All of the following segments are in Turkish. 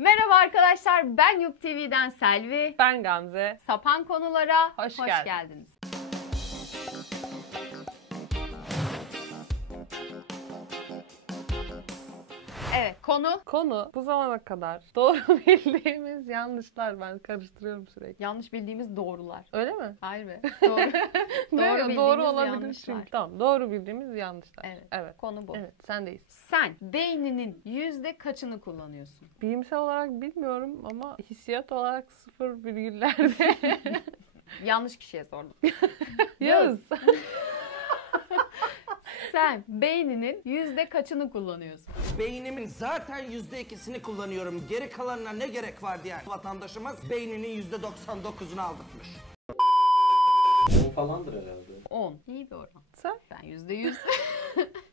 Merhaba arkadaşlar, ben Yuk TV'den Selvi. Ben Gamze. Sapan konulara hoş geldiniz. Evet, Konu bu zamana kadar doğru bildiğimiz yanlışlar. Ben karıştırıyorum sürekli. yanlış bildiğimiz doğrular. Öyle mi? Hayır be. Doğru. Doğru olabilir yanlışlar. çünkü. Tamam, doğru bildiğimiz yanlışlar. Evet. Konu bu. Evet, sendeyiz. Sen beyninin yüzde kaçını kullanıyorsun? Bilimsel olarak bilmiyorum ama hissiyat olarak sıfır virgüllerde. Yanlış kişiye sordum. Yağız. Sen beyninin yüzde kaçını kullanıyorsun? Beynimin zaten %2'sini kullanıyorum. Geri kalanına ne gerek vardı yani? Vatandaşımız beyninin %99'unu aldırmış. O falandır herhalde. 10. İyi bir oran. Sen? Ben %100.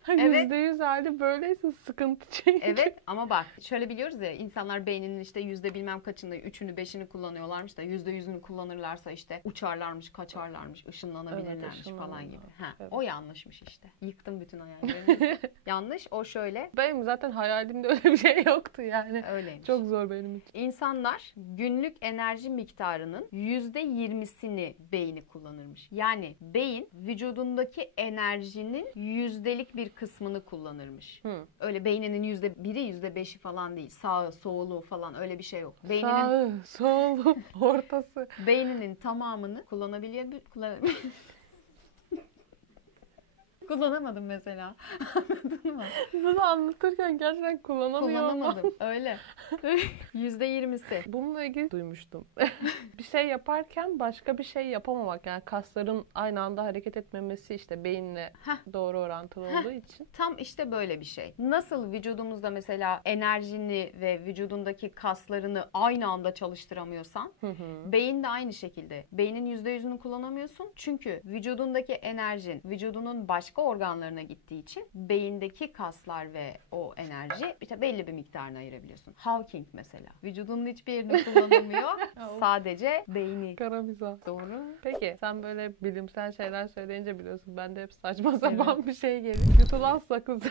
Evet. %100 hali böyleyse sıkıntı çünkü. Evet ama bak şöyle biliyoruz ya, insanlar beyninin işte yüzde bilmem kaçını, 3'ünü 5'ini kullanıyorlarmış da %100'ünü kullanırlarsa işte uçarlarmış, kaçarlarmış, ışınlanabilirlermiş Evet, falan gibi. evet. O yanlışmış işte. Yıktım bütün hayallerimi. Yanlış. O şöyle. Benim zaten hayalimde öyle bir şey yoktu yani. Öyleymiş. Çok zor benim için. İnsanlar günlük enerji miktarının %20'sini beyni kullanırmış. Yani beyin vücudundaki enerjinin yüzdelik bir kısmını kullanırmış. Öyle beyninin %1'i %5'i falan değil. Sağı, solu falan öyle bir şey yok. Sağı, solu, ortası. Beyninin tamamını kullanamadım mesela. Anladın mı? Bunu anlatırken gerçekten kullanamıyorum. Kullanamadım. Öyle. %20'si. Bununla ilgili duymuştum. Bir şey yaparken başka bir şey yapamamak. Yani kasların aynı anda hareket etmemesi işte beyinle doğru orantılı olduğu için. Tam işte böyle bir şey. Nasıl vücudumuzda mesela enerjini ve vücudundaki kaslarını aynı anda çalıştıramıyorsan, beyin de aynı şekilde. Beynin %100'ünü kullanamıyorsun. Çünkü vücudundaki enerjin vücudunun başka organlarına gittiği için beyindeki kaslar ve o enerji işte belli bir miktarını ayırabiliyorsun. Hawking mesela. Vücudunun hiçbir yerini kullanamıyor. Sadece beyni. Karabiza. Doğru. Peki sen böyle bilimsel şeyler söyleyince biliyorsun ben de hep saçma sapan bir şey geliyor. Yutulan sakız.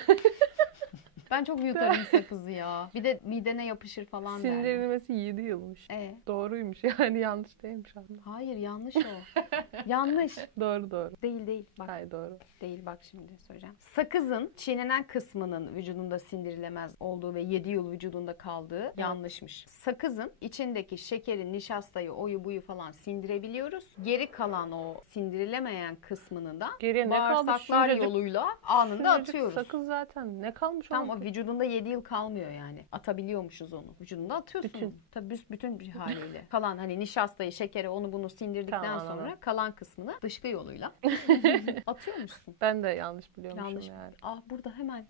Ben çok yutarım sakızı ya. Bir de midene yapışır falan derler. Sindirilmesi 7 yılmış. Doğruymuş yani, yanlış değilmiş aslında. Hayır, yanlış o. Yanlış. Doğru. Değil. Bak. Hayır, doğru. Değil, bak şimdi söyleyeceğim. Sakızın çiğnenen kısmının vücudunda sindirilemez olduğu ve 7 yıl vücudunda kaldığı yanlışmış. Sakızın içindeki şekeri, nişastayı, oyu buyu falan sindirebiliyoruz. Geri kalan o sindirilemeyen kısmını da Geriye ne kaldı? bağırsaklar yoluyla anında atıyoruz. Sakız zaten ne kalmış? Tam o vücudunda 7 yıl kalmıyor yani. Atabiliyormuşuz onu. Vücudunda atıyorsun. Tabii bütün bir haliyle. Kalan hani nişastayı, şekeri, onu bunu sindirdikten sonra kalan kısmını dışkı yoluyla atıyormuşsun. Ben de yanlış biliyormuşum Yanlış. yani. Burada hemen.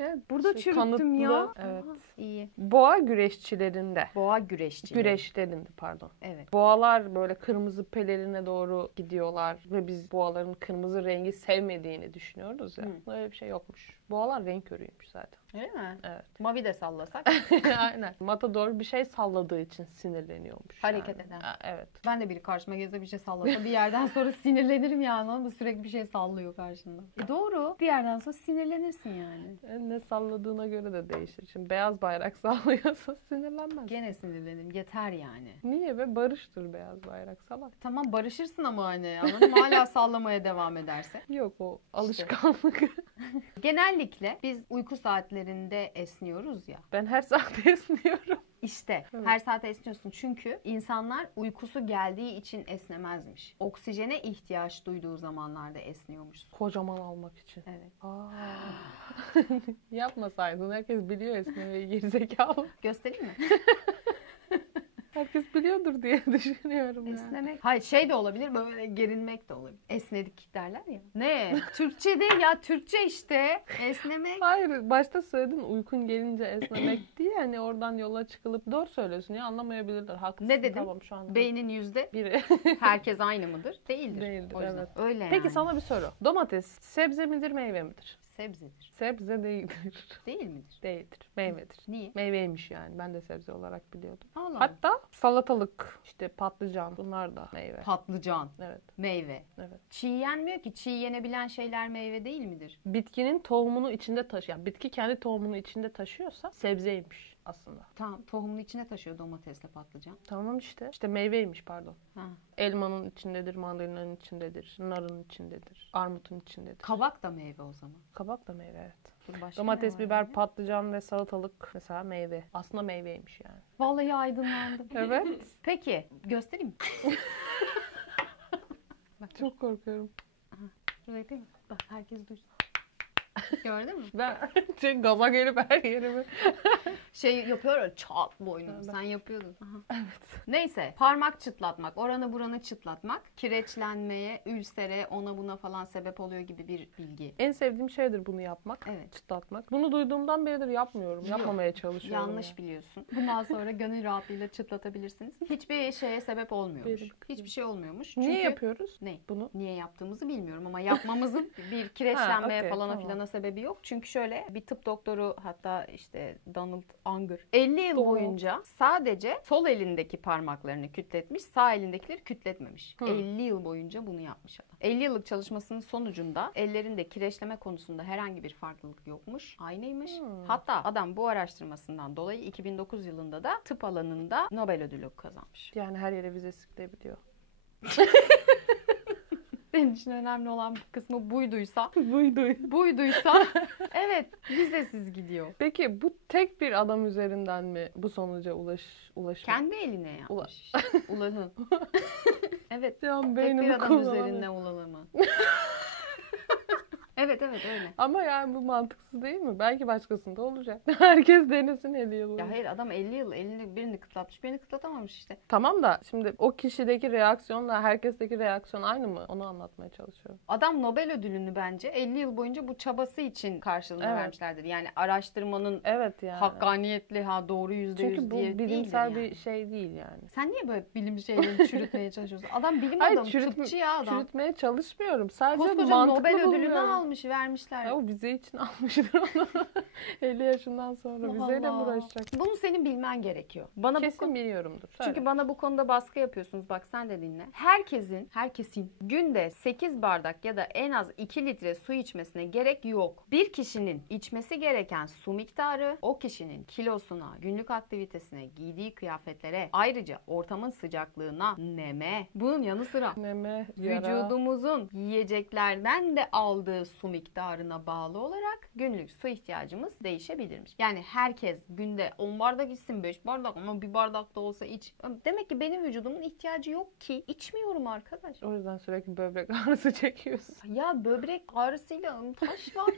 Evet, burada çürüttüm kanıtlı. ya. Evet. İyi. Boğa güreşçilerinde. Boğa güreşçileri. Güreşlerinde pardon. Evet. Boğalar böyle kırmızı pelerine doğru gidiyorlar ve biz boğaların kırmızı rengi sevmediğini düşünüyoruz ya. Öyle bir şey yokmuş. Boğalar renk körüymüş zaten. Öyle mi? Evet. Mavi de sallasak. Aynen. Matador bir şey salladığı için sinirleniyormuş. Hareket eden. Evet. Ben de biri karşıma gelse bir şey sallasa bir yerden sonra sinirlenirim yani. Ama sürekli bir şey sallıyor karşında. Doğru. Bir yerden sonra sinirlenirsin yani. Ne salladığına göre de değişir. Şimdi beyaz bayrak sallıyorsa sinirlenmez. Gene sinirlenirim. Yeter yani. Niye be? Barıştır beyaz bayrak, salak. Tamam, barışırsın ama hani anladın mı? Hala sallamaya devam ederse. Yok, o alışkanlık. Genellikle biz uyku saatlerinde esniyoruz ya. Ben her saat esniyorum. İşte her saat esniyorsun çünkü insanlar uykusu geldiği için esnemezmiş. Oksijene ihtiyaç duyduğu zamanlarda esniyormuş. Kocaman almak için. Evet. Yapmasaydın, herkes biliyor esnemeyi, gerizekalı. Göstereyim mi? Herkes biliyordur diye düşünüyorum yani. Esnemek. Hayır, şey de olabilir, böyle gerinmek de olabilir. Esnedik derler ya. Ne? Türkçe değil ya, Türkçe işte. Esnemek. Hayır, başta söyledin uykun gelince esnemek diye, hani oradan yola çıkılıp doğru söylüyorsun ya, anlamayabilirler. Haklısın. Ne dedim? Tamam, şu anda. Beynin %1'i Biri. herkes aynı mıdır? Değildir. Değildir, O yüzden. evet. Öyle Peki yani. sana bir soru. Domates sebze midir, meyve midir? Sebzedir. Sebze değildir. Değil midir? Değildir. Meyvedir. Niye? Meyveymiş yani. Ben de sebze olarak biliyordum. Allah. Hatta salatalık, işte patlıcan, bunlar da meyve. Patlıcan. Evet. Meyve. Evet. Çiğ yenmiyor ki. Çiğ yenebilen şeyler meyve değil midir? Bitkinin tohumunu içinde taşıyan, bitki kendi tohumunu içinde taşıyorsa sebzeymiş. aslında. Tamam, tohumun içine taşıyor domatesle patlıcan. Tamam işte. İşte meyveymiş pardon. Ha. Elmanın içindedir, mandalinanın içindedir, narın içindedir, armutun içindedir. Kabak da meyve o zaman. Kabak da meyve, evet. Dur, başka Domates, ne var biber, yani? patlıcan ve salatalık mesela meyve. Aslında meyveymiş yani. Vallahi aydınlandım. Evet. Peki göstereyim mi? Bak, Çok korkuyorum. şurada yapayım mı? Bak herkes duysun. Gördün mü? Ben gaza gelip her yerimi. Şey yapıyor ya, çat boynunu. Evet. Sen yapıyordun. Aha. Evet. Neyse, parmak çıtlatmak, oranı buranı çıtlatmak, kireçlenmeye, ülsere, ona buna falan sebep oluyor gibi bir bilgi. En sevdiğim şeydir bunu yapmak. Evet. Çıtlatmak. Bunu duyduğumdan beridir yapmıyorum. Yok. Yapmamaya çalışıyorum. Yanlış yani. biliyorsun. Bundan sonra gönül rahatlığıyla çıtlatabilirsiniz. Hiçbir şeye sebep olmuyormuş. Benim. Hiçbir şey olmuyormuş. Niye Çünkü... yapıyoruz Ne? bunu? Niye yaptığımızı bilmiyorum ama yapmamızın bir kireçlenmeye okey, falana tamam. filana sebebi yok. Çünkü şöyle bir tıp doktoru, hatta işte Donald Unger 50 yıl Donald. boyunca sadece sol elindeki parmaklarını kütletmiş, sağ elindekileri kütletmemiş. 50 yıl boyunca bunu yapmış adam. 50 yıllık çalışmasının sonucunda ellerinde kireçleme konusunda herhangi bir farklılık yokmuş. Aynıymış. Hatta adam bu araştırmasından dolayı 2009 yılında da tıp alanında Nobel ödülü kazanmış. Yani her yere vize sıklayabiliyor. Benim için önemli olan bir kısmı buyduysa, Buydu. evet, vizesiz gidiyor. Peki bu tek bir adam üzerinden mi bu sonuca ulaşıyor? Kendi eline yapmış işte. Ulanın. Evet. Şu an Tek beynimi bir adam kullanamıyorum. üzerine ulanımı. Evet öyle. Ama yani bu mantıksız değil mi? Belki başkasında olacak. Herkes denesin 50 yıl Ya boyunca. hayır, adam 50 yıl elini birini kıtlatmış, birini kıtlatamamış işte. Tamam da şimdi o kişideki reaksiyonla herkesteki reaksiyon aynı mı? Onu anlatmaya çalışıyorum. Adam Nobel ödülünü bence 50 yıl boyunca bu çabası için karşılığını Evet. vermişlerdir. Yani araştırmanın Evet yani. hakkaniyetli, doğru %100 Çünkü bu diye bilimsel değildir yani. bir şey değil yani. Sen niye böyle bilim şeylerini çürütmeye çalışıyorsun? Adam bilim Hayır, adamı, tıpçı ya adam. çürütmeye çalışmıyorum. Sadece Koskoca mantıklı Nobel ödülünü bulmuyorum. almış, vermişler. Ya o vize için almıştır onu. 50 yaşından sonra Allah vizeyle mi Allah. uğraşacak? Bunu senin bilmen gerekiyor. Bana Kesin biliyorumdur. Çünkü Söyle. bana bu konuda baskı yapıyorsunuz. Bak sen de dinle. Herkesin günde 8 bardak ya da en az 2 litre su içmesine gerek yok. Bir kişinin içmesi gereken su miktarı o kişinin kilosuna, günlük aktivitesine, giydiği kıyafetlere, ayrıca ortamın sıcaklığına, neme, bunun yanı sıra Neme, yara. vücudumuzun yiyeceklerden de aldığı su miktarına bağlı olarak günlük su ihtiyacımız değişebilirmiş. Yani herkes günde 10 bardak içsin, 5 bardak ama bir bardak da olsa iç. Demek ki benim vücudumun ihtiyacı yok ki. İçmiyorum arkadaş. O yüzden sürekli böbrek ağrısı çekiyorsun. Ya böbrek ağrısıyla taş var.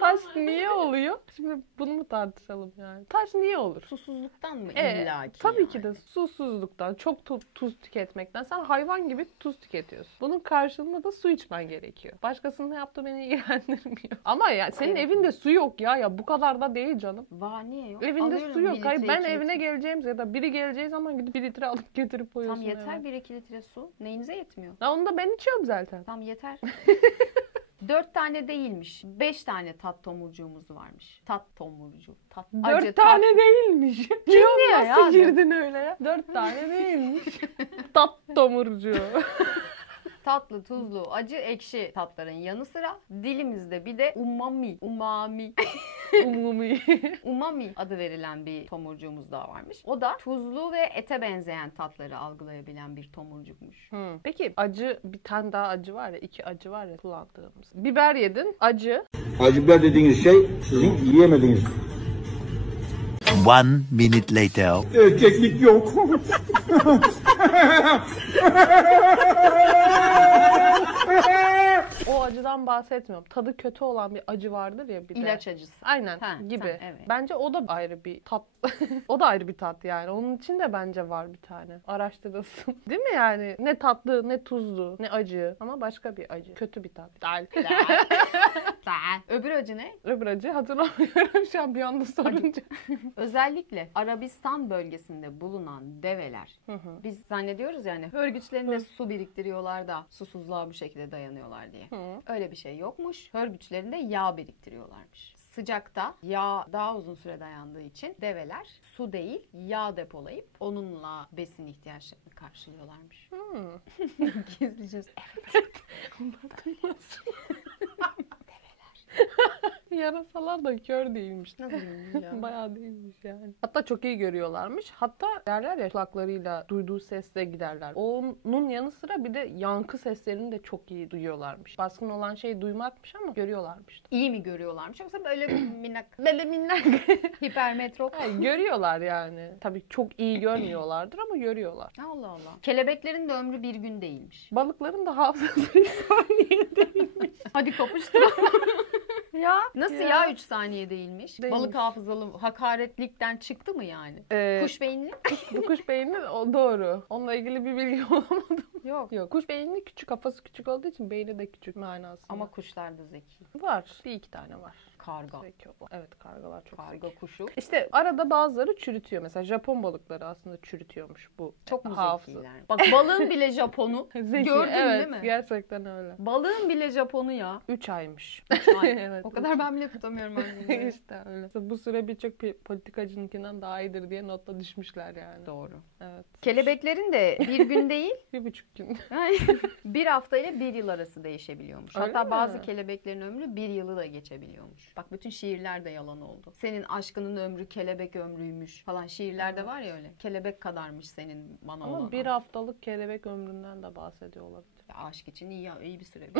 Taş niye oluyor? Şimdi bunu mu tartışalım yani? Taş niye olur? Susuzluktan mı illaki? Tabii yani? ki de susuzluktan, çok tuz tüketmekten. Sen hayvan gibi tuz tüketiyorsun. Bunun karşılığında da su içmen gerekiyor. Başkasının ne yaptığı beni ilgilendirmiyor. Ama ya senin Evet. evinde su yok ya bu kadar da değil canım. Niye yok? Evinde Alıyorum su yok. 1 Hayır, litre, ben 2 evine litre. geleceğim ya da biri geleceği zaman gidip 1 litre alıp getirip koyuyorsun. Tam yeter eve. 1-2 litre su. Neyinize yetmiyor? Ya onu da ben içiyorum zaten. Tam yeter. 4 tane değilmiş. 5 tane tat tomurcuğumuz varmış. Tat tomurcuğu. 4 tane değilmiş. Kim diyor ya? Nasıl girdin öyle ya? 4 tane değilmiş. Tat tomurcuğu. Tatlı, tuzlu, acı, ekşi tatların yanı sıra dilimizde bir de umami umami adı verilen bir tomurcuğumuz daha varmış. O da tuzlu ve ete benzeyen tatları algılayabilen bir tomurcukmuş. Peki acı, bir tane daha acı var ya, 2 acı var ya kullandığımız. Biber yedin, acı. Acı biber dediğiniz şey sizin yiyemediğiniz. 1 minute later. Erkeklik yok. O acıdan bahsetmiyorum. Tadı kötü olan bir acı vardır ya bir de. İlaç acısı. Aynen Ha, gibi. tamam, evet. Bence o da ayrı bir tat. O da ayrı bir tat yani. Onun için de bence var bir tane. Araştırılsın. Değil mi yani? Ne tatlı, ne tuzlu, ne acı. Ama başka bir acı. Kötü bir tat. Öbür acı ne? Öbür acı hatırlamıyorum şu an bir anda sorunca. Özellikle Arabistan bölgesinde bulunan develer. Biz zannediyoruz yani hörgüçlerinde su biriktiriyorlar da susuzluğa bu şekilde dayanıyorlar diye. Öyle bir şey yokmuş. Hörgüçlerinde yağ biriktiriyorlarmış. Sıcakta yağ daha uzun süre dayandığı için develer su değil yağ depolayıp onunla besin ihtiyaçlarını karşılıyorlarmış. Gizlice. Evet. Develer. Yarasalar da kör değilmiş. Nasıl bilmiyorum ya? Bayağı değilmiş yani. Hatta çok iyi görüyorlarmış. Hatta derler ya kulaklarıyla duyduğu sesle giderler. Onun yanı sıra bir de yankı seslerini de çok iyi duyuyorlarmış. Baskın olan şey duymakmış ama görüyorlarmış. İyi mi görüyorlarmış yoksa böyle minnak, böyle minnak hipermetrop? Yani görüyorlar yani. Tabii çok iyi görmüyorlardır ama görüyorlar. Allah Allah. Kelebeklerin de ömrü bir gün değilmiş. Balıkların da hafızası bir saniye değilmiş. Hadi kapıştıralım. Ya Nasıl ya 3 saniye değilmiş? Değilmiş. Balık hafızalı hakaretlikten çıktı mı yani? Kuş beyinli? Bu kuş beyni o doğru. Onunla ilgili bir bilgi olamadım. Yok. Yok. Kuş beyni küçük, kafası küçük olduğu için beyni de küçük manasında. Ama kuşlar da zeki. var. Bir iki tane var. Karga. Zeki olan. Evet, kargalar çok Karga zeki. kuşu. İşte arada bazıları çürütüyor. Mesela Japon balıkları aslında çürütüyor bu. Çok mu hafıza. zekiler? Bak balığın bile Japonu. Zeki. Gördün evet, değil mi? Gerçekten öyle. Balığın bile Japonu ya. 3 aymış. Ay, Evet, o kadar ben bile tutamıyorum öyle. işte öyle. İşte bu süre birçok politikacınınkinden daha iyidir diye notla düşmüşler yani. Doğru. Evet. Kelebeklerin de bir gün değil, 1,5 gün. bir hafta ile bir yıl arası değişebiliyormuş. Öyle Hatta mi? bazı kelebeklerin ömrü bir yılı da geçebiliyormuş. Bak bütün şiirler de yalan oldu. Senin aşkının ömrü kelebek ömrüymüş falan şiirlerde var ya öyle. Kelebek kadarmış senin bana olan. Ama bir haftalık kelebek ömründen de bahsediyor olabilir. Ya aşk için iyi bir süre.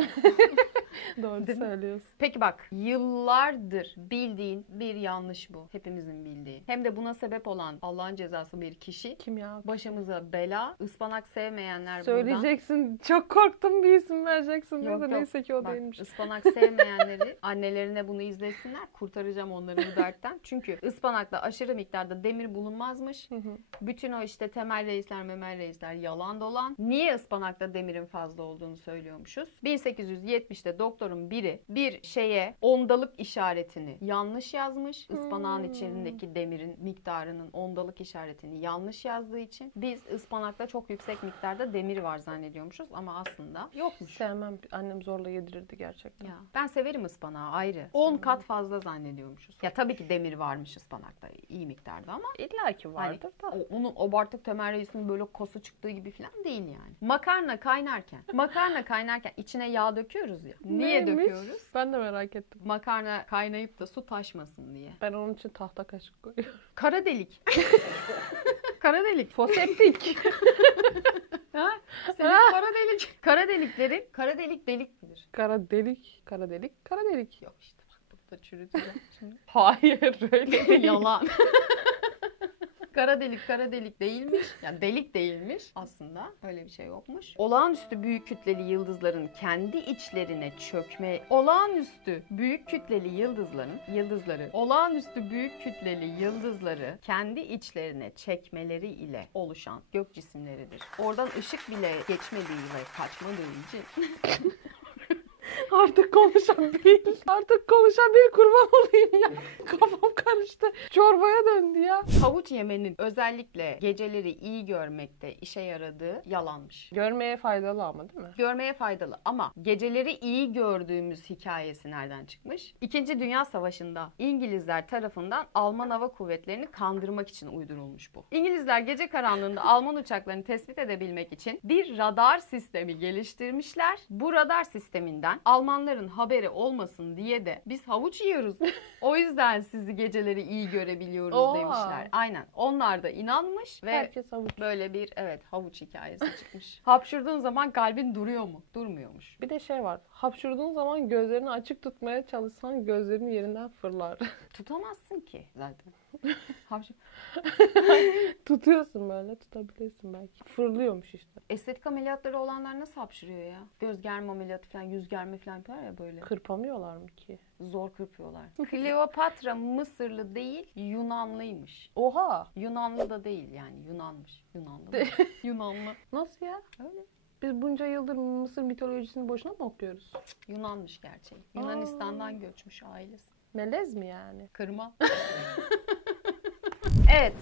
Doğru Değil mi? söylüyorsun. Peki bak yıllardır bildiğin bir yanlış bu. Hepimizin bildiği. Hem de buna sebep olan Allah'ın cezası bir kişi. Kim ya? Başımıza bela. Ispanak sevmeyenler Söyleyeceksin. Çok korktum bir isim vereceksin. Yok, yok. Neyse ki o Bak, değilmiş. ıspanak sevmeyenleri annelerine bunu izlesinler. Kurtaracağım onları bu dertten. Çünkü ıspanakta aşırı miktarda demir bulunmazmış. Bütün o işte temel reisler, memel reisler yalan dolan. Niye ıspanakta demirin fazla olduğunu söylüyormuşuz? 1870'te doktorun biri bir şeye ondalık işaretini yanlış yazmış. Ispanağın içindeki demirin miktarının ondalık işaretini yanlış yazdığı için biz ıspanakta çok yüksek miktarda demir var zannediyormuşuz ama aslında yokmuş. Sevmem. Annem zorla yedirirdi gerçekten. Ya, ben severim ıspanağı ayrı. 10 kat fazla zannediyormuşuz. Ya tabii ki demir varmış ıspanakta iyi miktarda ama İlla ki vardır da. onun obartık Temel Reis'in böyle kosu çıktığı gibi falan değil yani. Makarna kaynarken içine yağ döküyoruz ya. Niye Neymiş? döküyoruz? Ben de merak ettim. Makarna kaynayıp da su taşmasın diye. Ben onun için tahta kaşık koyuyorum. Kara delik. Kara delik. Foseptik. Ha? Senin kara delikleri kara delik deliktir. Kara delik. Yok işte bak bunu da çürüteceğim şimdi. Hayır öyle değil. Yalan. Kara delik değilmiş. Yani delik değilmiş aslında. Öyle bir şey yokmuş. Olağanüstü büyük kütleli yıldızların kendi içlerine çökme... Olağanüstü büyük kütleli yıldızları kendi içlerine çekmeleri ile oluşan gök cisimleridir. Oradan ışık bile geçmediği ve kaçmadığı için Artık konuşan bir kurban olayım ya. Kafam karıştı. Çorbaya döndü ya. havuç yemenin özellikle geceleri iyi görmekte işe yaradığı yalanmış. Görmeye faydalı ama değil mi? Görmeye faydalı ama geceleri iyi gördüğümüz hikayesi nereden çıkmış? İkinci Dünya Savaşı'nda İngilizler tarafından Alman hava kuvvetlerini kandırmak için uydurulmuş bu. İngilizler gece karanlığında Alman uçaklarını tespit edebilmek için bir radar sistemi geliştirmişler. Bu radar sisteminden Almanların haberi olmasın diye de biz havuç yiyoruz. O yüzden sizi geceleri iyi görebiliyoruz Oha. demişler. Aynen. Onlar da inanmış ve Herkes havuç. böyle bir havuç hikayesi çıkmış. Hapşırdığın zaman kalbin duruyor mu? Durmuyormuş. Bir de şey var. Hapşurduğun zaman gözlerini açık tutmaya çalışsan gözlerin yerinden fırlar. Tutamazsın ki zaten. Hapşır. Tutuyorsun böyle, tutabilirsin belki. Fırlıyormuş işte. Estetik ameliyatları olanlar nasıl hapşırıyor ya? Göz germe ameliyatı falan, yüz germe falan yapıyorlar ya böyle. Kırpamıyorlar mı ki? Zor kırpıyorlar. Kleopatra Mısırlı değil, Yunanlıymış. Oha! Yunanlı da değil yani, Yunanmış. Yunanlı. Yunanlı. Nasıl ya? Öyle. Biz bunca yıldır Mısır mitolojisini boşuna mı okuyoruz? Yunanmış gerçeği. Yunanistan'dan göçmüş ailesi. Melez mi yani? Kırma. Evet.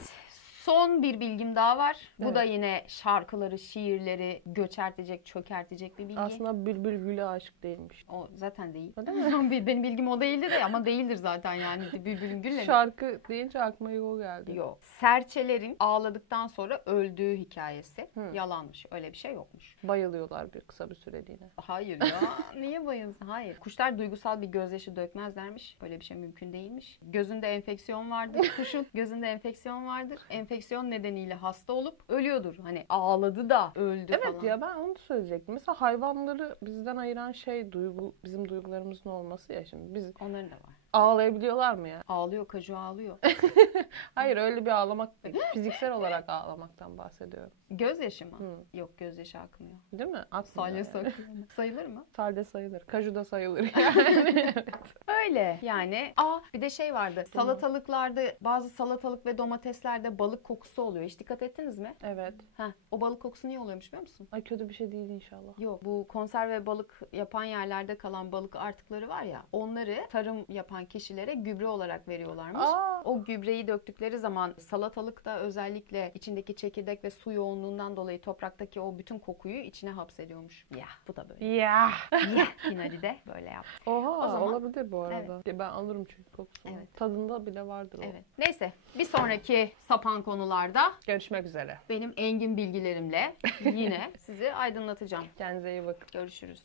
Son bir bilgim daha var. Bu Evet. da yine şarkıları, şiirleri göçertecek, çökertecek bir bilgi. Aslında Bülbül Gül'e aşık değilmiş. O zaten değil. Öyle mi? Benim bilgim o değildi de ama değildir zaten yani. Bülbül'ün Gül'le mi? Şarkı deyince aklıma o geldi. Yok. Serçelerin ağladıktan sonra öldüğü hikayesi Hı. yalanmış. Öyle bir şey yokmuş. Bayılıyorlar bir kısa bir süreliğine. Hayır ya. Niye bayılsın? Hayır. Kuşlar duygusal bir gözyaşı dökmezlermiş. Böyle bir şey mümkün değilmiş. Gözünde enfeksiyon vardır. Kuşun gözünde enfeksiyon vardır. Enfeksiyon nedeniyle hasta olup ölüyordur. Hani ağladı da öldü Evet falan. ya, ben onu söyleyecektim. Mesela hayvanları bizden ayıran şey bizim duygularımızın olması ya şimdi. Biz Onların da var. ağlayabiliyorlar mı ya? Ağlıyor, kaju ağlıyor. Hayır, öyle bir ağlamak, fiziksel olarak ağlamaktan bahsediyorum. Gözyaşı mı? Hı. Yok, gözyaşı akmıyor. Değil mi? Akmıyor Salya yani. sayılır mı? Salde sayılır. Kaju da sayılır yani. Öyle yani. Bir de şey vardı. Salatalıklarda, bazı salatalık ve domateslerde balık kokusu oluyor. Hiç dikkat ettiniz mi? Evet. O balık kokusu niye oluyormuş biliyor musun? Ay, kötü bir şey değil inşallah. Yok. Bu konserve balık yapan yerlerde kalan balık artıkları var ya, onları tarım yapan kişilere gübre olarak veriyorlarmış. O gübreyi döktükleri zaman salatalıkta özellikle içindeki çekirdek ve su yoğunluğundan dolayı topraktaki o bütün kokuyu içine hapsediyormuş. Ya bu da böyle. Ya. Hinari de böyle yaptı. Oha, O zaman- olabilir bu arada. Ben alırım çünkü kokusunu. Evet. Tadında bile vardır o. Evet. Neyse, bir sonraki sapan konularda Görüşmek üzere. benim engin bilgilerimle yine sizi aydınlatacağım. Kendinize iyi bakın. Görüşürüz.